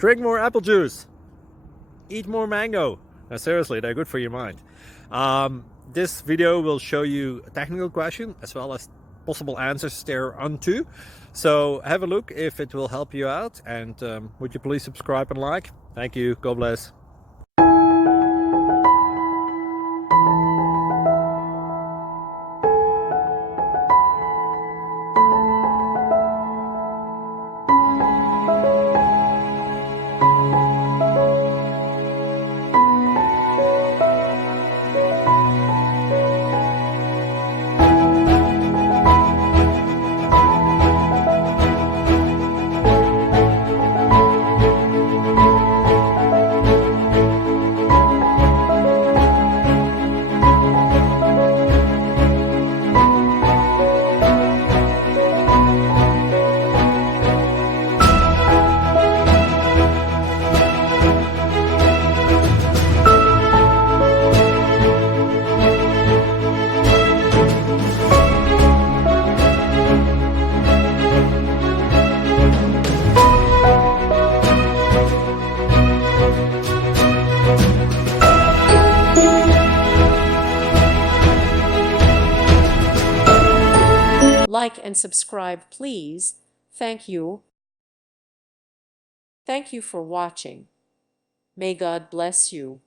Drink more apple juice. Eat more mango. Now, seriously, they're good for your mind. This video will show you a technical question as well as possible answers thereunto. So have a look if it will help you out, and would you please subscribe and like? Thank you. God bless. Like and subscribe, please. Thank you. Thank you for watching. May God bless you.